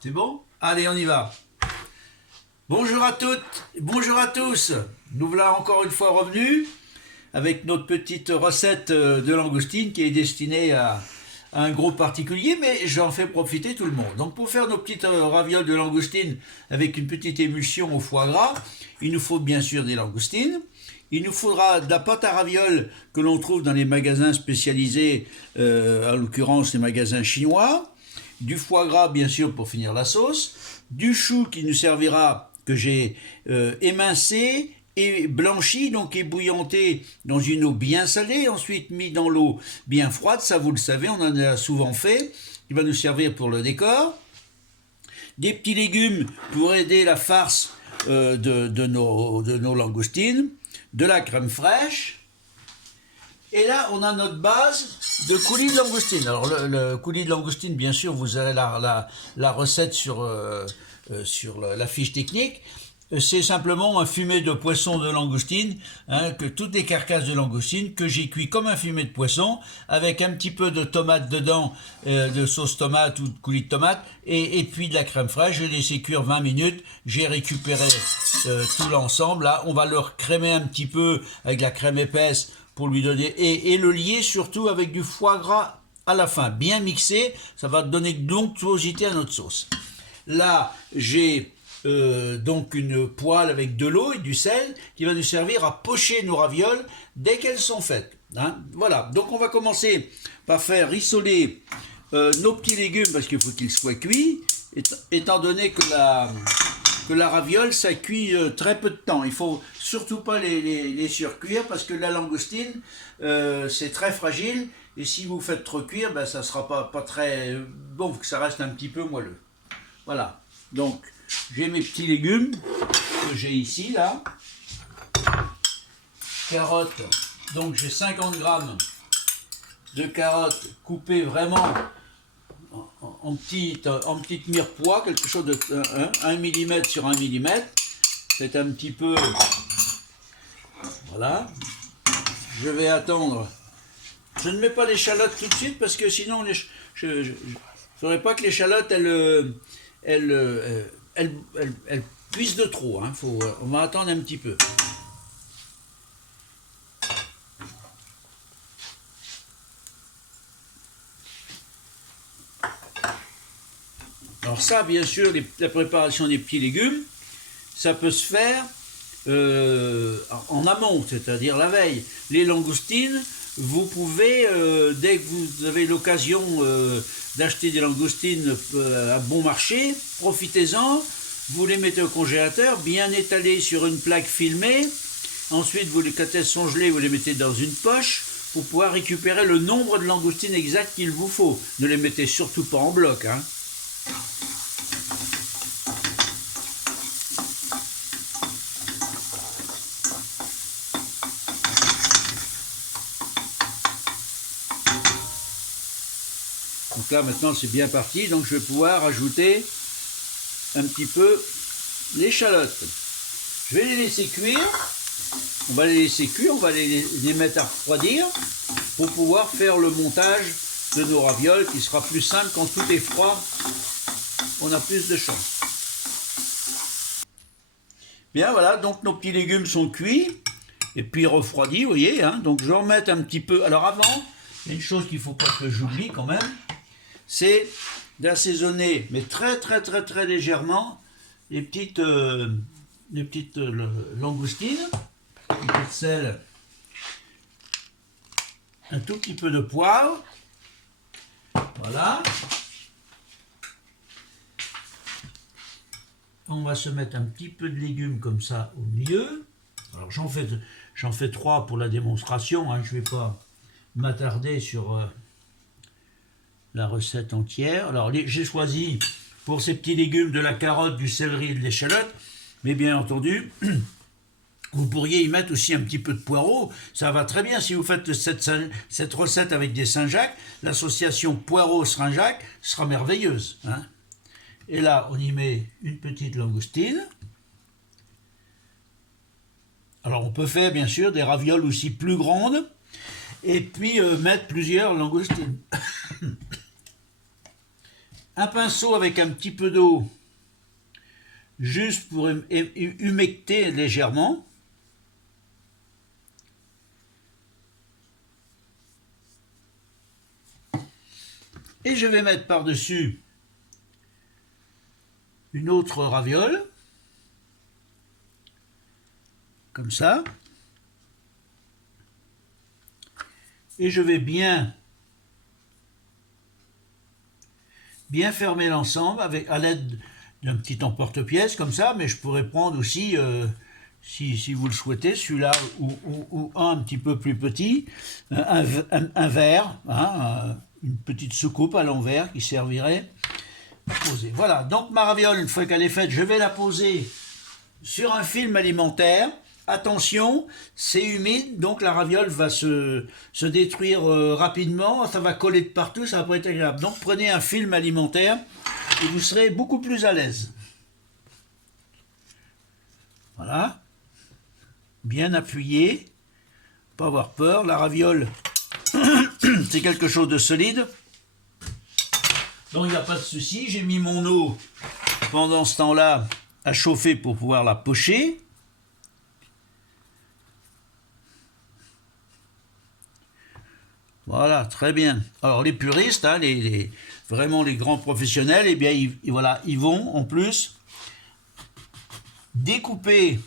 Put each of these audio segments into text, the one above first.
C'est bon? Allez, on y va. Bonjour à toutes, bonjour à tous. Nous voilà encore une fois revenus avec notre petite recette de langoustine qui est destinée à un groupe particulier, mais j'en fais profiter tout le monde. Donc pour faire nos petites ravioles de langoustine avec une petite émulsion au foie gras, il nous faut bien sûr des langoustines. Il nous faudra de la pâte à ravioles que l'on trouve dans les magasins spécialisés, en l'occurrence les magasins chinois, du foie gras bien sûr pour finir la sauce, du chou qui nous servira, que j'ai émincé et blanchi, donc ébouillanté dans une eau bien salée, ensuite mis dans l'eau bien froide, ça vous le savez, on en a souvent fait, qui va nous servir pour le décor. Des petits légumes pour aider la farce de nos langoustines, de la crème fraîche, et là on a notre base de coulis de langoustine. Alors le coulis de langoustine, bien sûr, vous avez la recette sur la fiche technique. C'est simplement un fumet de poisson de langoustine, que toutes les carcasses de langoustine que j'ai cuit comme un fumet de poisson, avec un petit peu de tomate dedans, de sauce tomate ou de coulis de tomate, et puis de la crème fraîche. J'ai laissé cuire 20 minutes, j'ai récupéré tout l'ensemble. Là, on va le recrémer un petit peu avec la crème épaisse pour lui donner, et le lier surtout avec du foie gras à la fin, bien mixé, ça va donner de l'onctuosité à notre sauce. Là, j'ai donc une poêle avec de l'eau et du sel qui va nous servir à pocher nos ravioles dès qu'elles sont faites. Voilà, donc on va commencer par faire rissoler nos petits légumes parce qu'il faut qu'ils soient cuits, étant donné que la raviole ça cuit très peu de temps. Il faut surtout pas les surcuire parce que la langoustine c'est très fragile et si vous faites trop cuire, ben, ça sera pas très bon, que ça reste un petit peu moelleux. Voilà, donc j'ai mes petits légumes que j'ai ici, là. Carottes, donc j'ai 50 grammes de carottes coupées vraiment en petites mirepoix, quelque chose de 1 mm sur 1 mm. C'est un petit peu... Voilà. Je vais attendre. Je ne mets pas l'échalote tout de suite parce que sinon, je ne ferais pas que l'échalote, elle cuise de trop, on va attendre un petit peu. Alors ça, bien sûr, la préparation des petits légumes, ça peut se faire en amont, c'est-à-dire la veille. Les langoustines, vous pouvez, dès que vous avez l'occasion d'acheter des langoustines à bon marché, profitez-en, vous les mettez au congélateur, bien étalées sur une plaque filmée, ensuite quand elles sont gelées, vous les mettez dans une poche pour pouvoir récupérer le nombre de langoustines exact qu'il vous faut. Ne les mettez surtout pas en bloc. Donc là maintenant c'est bien parti, donc je vais pouvoir ajouter un petit peu l'échalote. Je vais les laisser cuire, on va les laisser cuire, on va les mettre à refroidir pour pouvoir faire le montage de nos ravioles qui sera plus simple quand tout est froid, on a plus de chance. Bien voilà, donc nos petits légumes sont cuits et puis refroidis, vous voyez, donc je vais en mettre un petit peu. Alors avant, il y a une chose qu'il ne faut pas que j'oublie quand même, c'est d'assaisonner, mais très très très très légèrement, les petites langoustines, un peu de sel, un tout petit peu de poivre, voilà. On va se mettre un petit peu de légumes comme ça au milieu. Alors j'en fais 3 pour la démonstration, je ne vais pas m'attarder sur la recette entière. Alors j'ai choisi pour ces petits légumes de la carotte, du céleri et de l'échalote, mais bien entendu vous pourriez y mettre aussi un petit peu de poireau, ça va très bien si vous faites cette recette avec des Saint-Jacques, l'association poireau-Saint-Jacques sera merveilleuse. Et là on y met une petite langoustine. Alors on peut faire bien sûr des ravioles aussi plus grandes et puis mettre plusieurs langoustines. un pinceau avec un petit peu d'eau, juste pour humecter légèrement. Et je vais mettre par-dessus une autre raviole, comme ça. Et je vais bien fermer l'ensemble à l'aide d'un petit emporte-pièce comme ça, mais je pourrais prendre aussi, si vous le souhaitez, celui-là ou un petit peu plus petit, un verre, hein, une petite soucoupe à l'envers qui servirait à poser. Voilà, donc ma raviole, une fois qu'elle est faite, je vais la poser sur un film alimentaire. Attention, c'est humide, donc la raviole va se détruire rapidement, ça va coller de partout, ça va pas être agréable. Donc prenez un film alimentaire et vous serez beaucoup plus à l'aise. Voilà, bien appuyé, pas avoir peur. La raviole, c'est quelque chose de solide, donc il n'y a pas de souci. J'ai mis mon eau pendant ce temps-là à chauffer pour pouvoir la pocher. Voilà, très bien. Alors les puristes, hein, vraiment les grands professionnels, eh bien voilà, ils vont en plus découper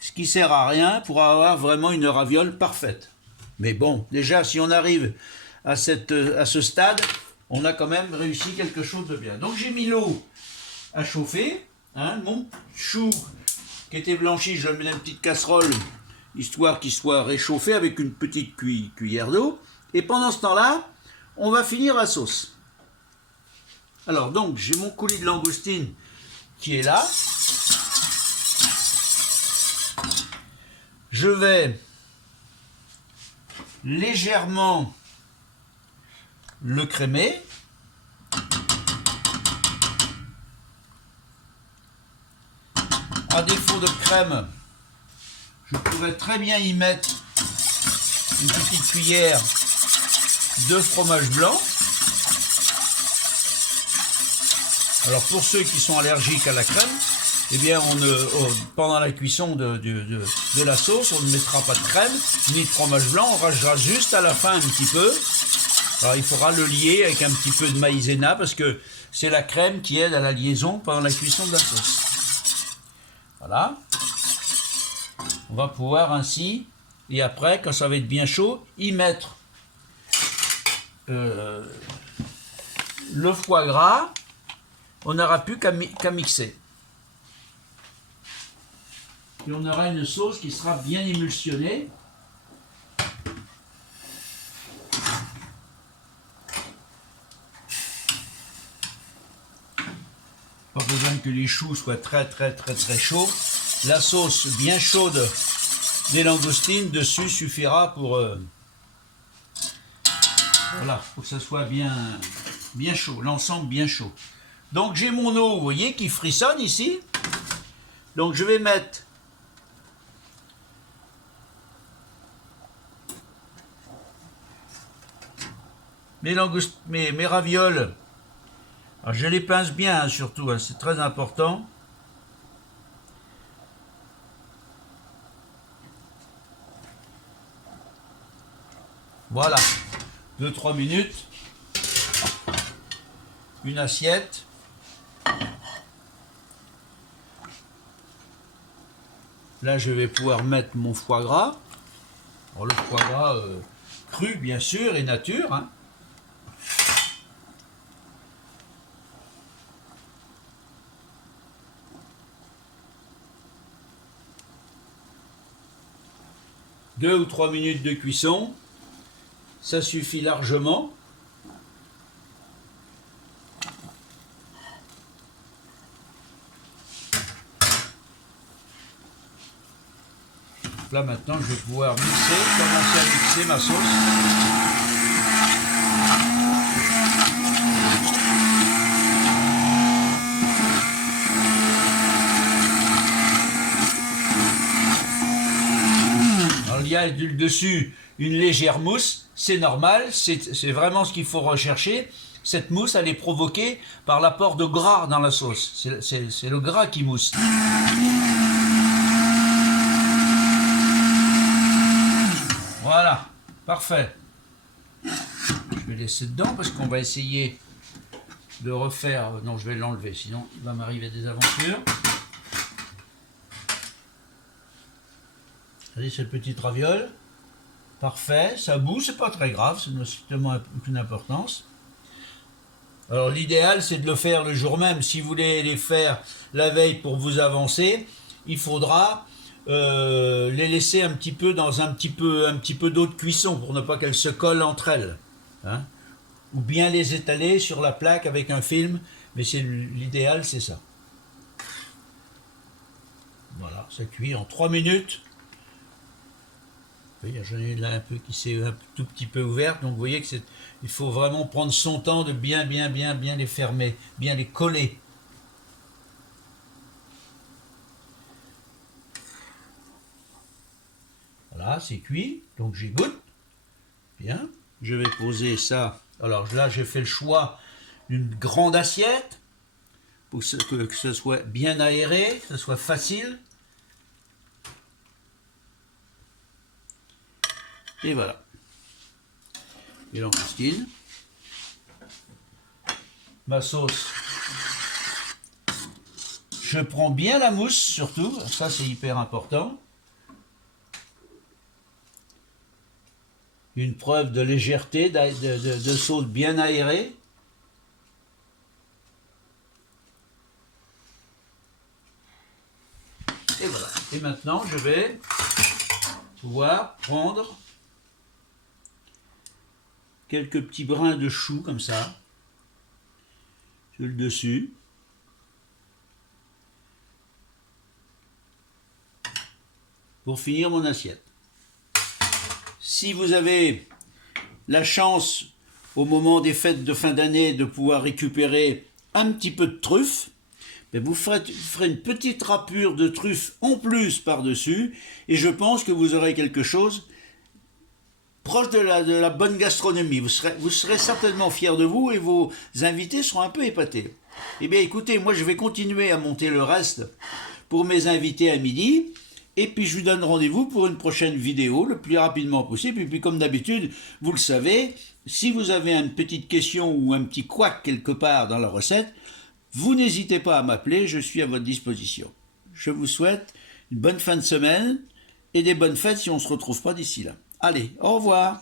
ce qui sert à rien pour avoir vraiment une raviole parfaite. Mais bon, déjà si on arrive à ce stade, on a quand même réussi quelque chose de bien. Donc j'ai mis l'eau à chauffer, hein, mon chou qui était blanchi, je le mets dans une petite casserole, histoire qu'il soit réchauffé avec une petite cuillère d'eau. Et pendant ce temps-là, on va finir la sauce. Alors donc, j'ai mon coulis de langoustine qui est là. Je vais légèrement le crémer. À défaut de crème, je pourrais très bien y mettre une petite cuillère de fromage blanc. Alors pour ceux qui sont allergiques à la crème, eh bien pendant la cuisson de la sauce, on ne mettra pas de crème ni de fromage blanc, on rajoutera juste à la fin un petit peu. Alors il faudra le lier avec un petit peu de maïzena parce que c'est la crème qui aide à la liaison pendant la cuisson de la sauce. Voilà. On va pouvoir ainsi, et après quand ça va être bien chaud, y mettre le foie gras. On n'aura plus qu'à mixer. Et on aura une sauce qui sera bien émulsionnée. Pas besoin que les choux soient très chauds. La sauce bien chaude des langoustines dessus suffira pour voilà, pour que ça soit bien chaud, l'ensemble bien chaud. Donc j'ai mon eau, vous voyez, qui frissonne ici. Donc je vais mettre mes ravioles. Alors je les pince bien, hein, surtout, hein, c'est très important. Voilà, 2-3 minutes. Une assiette. Là, je vais pouvoir mettre mon foie gras. Alors, le foie gras cru, bien sûr, et nature. Hein. Deux ou 3 minutes de cuisson, ça suffit largement. Là maintenant je vais pouvoir commencer à mixer ma sauce. Alors il y a dessus une légère mousse, c'est normal, c'est vraiment ce qu'il faut rechercher. cette mousse, elle est provoquée par l'apport de gras dans la sauce. C'est le gras qui mousse. Voilà, parfait. Je vais laisser dedans parce qu'on va essayer de refaire... Non, je vais l'enlever, sinon il va m'arriver des aventures. Regardez cette petite raviole. Parfait, ça bout, c'est pas très grave, ça n'a strictement aucune importance. Alors l'idéal c'est de le faire le jour même. Si vous voulez les faire la veille pour vous avancer, il faudra les laisser un petit peu dans un petit peu d'eau de cuisson pour ne pas qu'elles se collent entre elles. Hein, ou bien les étaler sur la plaque avec un film, mais l'idéal c'est ça. Voilà, ça cuit en 3 minutes. J'en ai là un peu qui s'est un tout petit peu ouverte, donc vous voyez que il faut vraiment prendre son temps de bien les fermer, bien les coller. Voilà, c'est cuit, donc j'égoutte. Bien, je vais poser ça. Alors là, j'ai fait le choix d'une grande assiette pour que ce soit bien aéré, que ce soit facile. Et voilà. Et langoustine. Ma sauce. Je prends bien la mousse surtout, ça c'est hyper important. Une preuve de légèreté, de sauce bien aérée. Et voilà. Et maintenant je vais pouvoir prendre quelques petits brins de chou comme ça sur le dessus. Pour finir mon assiette. Si vous avez la chance au moment des fêtes de fin d'année de pouvoir récupérer un petit peu de truffe, vous ferez une petite râpure de truffe en plus par-dessus et je pense que vous aurez quelque chose proche de la bonne gastronomie. Vous serez certainement fiers de vous et vos invités seront un peu épatés. Eh bien écoutez, moi je vais continuer à monter le reste pour mes invités à midi. Et puis je vous donne rendez-vous pour une prochaine vidéo le plus rapidement possible. Et puis comme d'habitude, vous le savez, si vous avez une petite question ou un petit couac quelque part dans la recette, vous n'hésitez pas à m'appeler, je suis à votre disposition. Je vous souhaite une bonne fin de semaine et des bonnes fêtes si on ne se retrouve pas d'ici là. Allez, au revoir.